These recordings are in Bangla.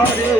হরে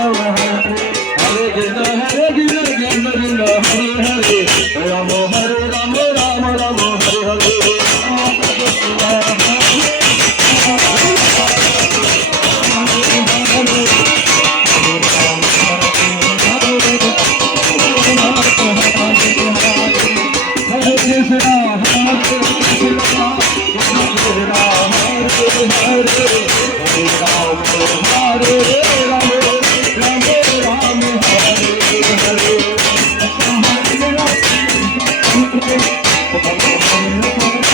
I'm